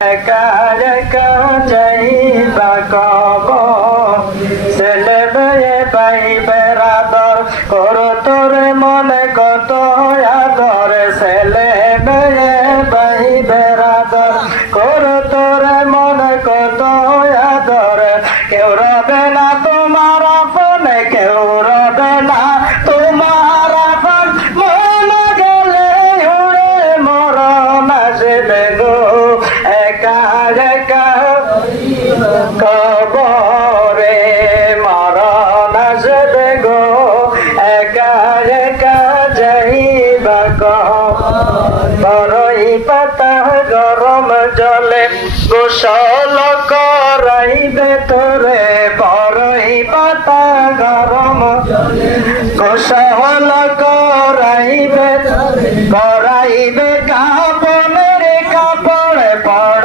একা একা যাইবা কবর, ছেলে মেয়ে পাইবে আদর, কর তোর মনে কত আদর, ছেলে মেয়ে পাইবে আদর, কর তোর মনে কত আদর, কেউ রবে না তোমার আপন, কেউ রবে না তোমার আপন, মন গেলে উড়ে মরণ আসবে গো। একা একা কবরে মরণ আসবে গো, একা একা যাইবা কবর। বড়ই পাতা গরম জলে গোসল করাইবে তোরে, বড়ই পাতা গরম গোসল